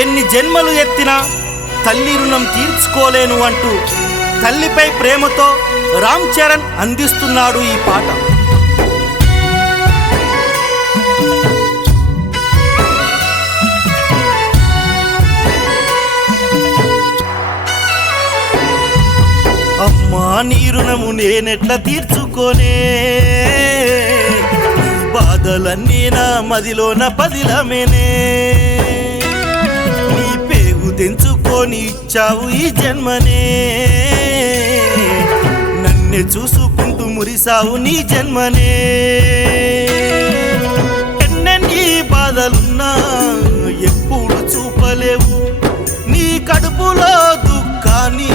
ఎన్ని జన్మలు ఎత్తినా తల్లి రుణం తీర్చుకోలేను అంటూ తల్లిపై ప్రేమతో రామ్ చరణ్ అందిస్తున్నాడు ఈ పాట. అమ్మా నీ రుణము నేనెట్లా తీర్చుకోనే? బాధలన్నీ నా మదిలోన పదిలమేనే? ఇచ్చావు ఈ జన్మనే. నన్నే చూసుకుంటూ మురిసావు నీ జన్మనే. ఎన్నెన్ని బాధలున్నా ఎప్పుడు చూపలేవు. నీ కడుపులో దుఃఖాన్ని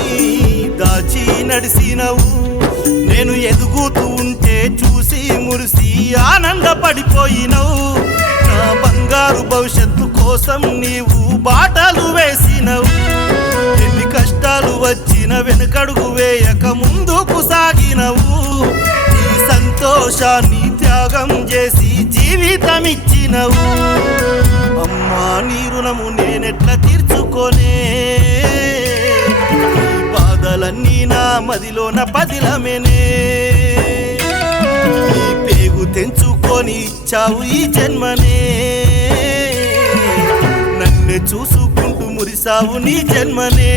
దాచి నడిసినవు. నేను ఎదుగుతూ ఉంటే చూసి మురిసి ఆనందపడిపోయినవు. నా బంగారు భవిష్యత్తు కోసం నీవు బాటలు వేసినవు. ఎన్ని కష్టాలు వచ్చిన వెనుకడుగు వేయక ముందుకు సాగినవు. ఈ సంతోషాన్ని త్యాగం చేసి జీవితం ఇచ్చినవు అమ్మా నీ రుణము నేనెట్లా తీర్చుకోనే? బాధలన్నీ నా మదిలోన పదిలమేనే? పేగు తెంచుకొని ఇచ్చావు ఈ జన్మనే? చూసుకుంటూ మురిసావు నీ జన్మనే.